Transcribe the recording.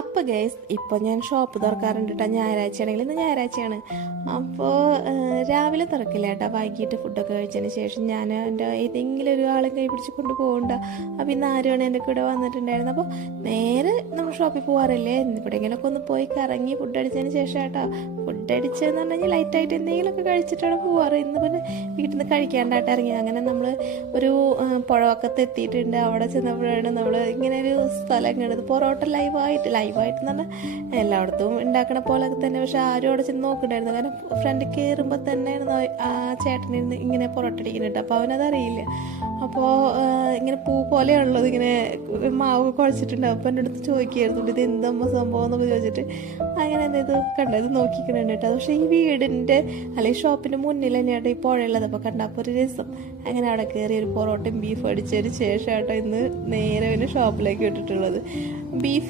അപ്പോൾ ഗൈസ് ഇപ്പോൾ ഞാൻ ഷോപ്പ് തുറക്കാറുണ്ട് കേട്ടോ. ഞായറാഴ്ച ആണെങ്കിൽ ഇന്ന് ഞായറാഴ്ചയാണ്. അപ്പോൾ രാവിലെ തുറക്കില്ല കേട്ടോ. വൈകിട്ട് ഫുഡൊക്കെ കഴിച്ചതിന് ശേഷം ഞാൻ എൻ്റെ ഏതെങ്കിലും ഒരു ആളെ കൈ പിടിച്ച് കൊണ്ട് പോകണ്ട. അപ്പോൾ ഇന്ന് ആരുമാണ് എൻ്റെ കൂടെ വന്നിട്ടുണ്ടായിരുന്നു. അപ്പോൾ നേരെ നമ്മൾ ഷോപ്പിൽ പോകാറില്ലേ, എവിടെയെങ്കിലുമൊക്കെ ഒന്ന് പോയി കറങ്ങി ഫുഡ് അടിച്ചതിന് ശേഷം കേട്ടോ. ഫുഡ് അടിച്ചതെന്ന് പറഞ്ഞാൽ ലൈറ്റായിട്ട് എന്തെങ്കിലുമൊക്കെ കഴിച്ചിട്ടാണ് പോവാറ്. ഇന്ന് പിന്നെ വീട്ടിൽ നിന്ന് കഴിക്കാണ്ടായിട്ട് ഇറങ്ങി. അങ്ങനെ നമ്മൾ ഒരു പുഴവക്കത്ത് എത്തിയിട്ടുണ്ട്. അവിടെ ചെന്നപ്പോഴാണ് നമ്മൾ ഇങ്ങനെ ഒരു സ്ഥലം കണ്ടത്. പൊറോട്ട ലൈവായിട്ട് എന്ന് പറഞ്ഞാൽ എല്ലായിടത്തും ഉണ്ടാക്കണ പോലെ തന്നെ. പക്ഷെ ആരും അവിടെ ചെന്ന് നോക്കണ്ടായിരുന്നു. കാരണം ഫ്രണ്ട് കയറുമ്പോൾ തന്നെയായിരുന്നു ആ ചേട്ടനിരുന്ന് ഇങ്ങനെ പൊറോട്ട അടിക്കുന്നുണ്ട്. അപ്പോൾ അവനതറിയില്ല. അപ്പോൾ ഇങ്ങനെ പൂ പോലെയാണുള്ളത്, ഇങ്ങനെ മാവ് കുഴച്ചിട്ടുണ്ടാവും. അപ്പം എൻ്റെ അടുത്ത് ചോദിക്കുകയായിരുന്നു ഇത് എന്തമ്മ സംഭവം എന്നൊക്കെ ചോദിച്ചിട്ട് അങ്ങനെ എന്ത് കണ്ടത് നോക്കിക്കണുണ്ട് കേട്ടോ. പക്ഷേ ഈ വീടിൻ്റെ അല്ലെങ്കിൽ ഷോപ്പിൻ്റെ മുന്നിൽ തന്നെയാട്ടോ ഈ പുഴയുള്ളത്. അപ്പോൾ കണ്ടപ്പോൾ ഒരു രസം. അങ്ങനെ അവിടെ കയറി ഒരു പൊറോട്ടയും ബീഫ് അടിച്ചതിന് ശേഷം കേട്ടോ ഇന്ന് നേരെ പിന്നെ ഷോപ്പിലേക്ക് വിട്ടിട്ടുള്ളത്. ബീഫ്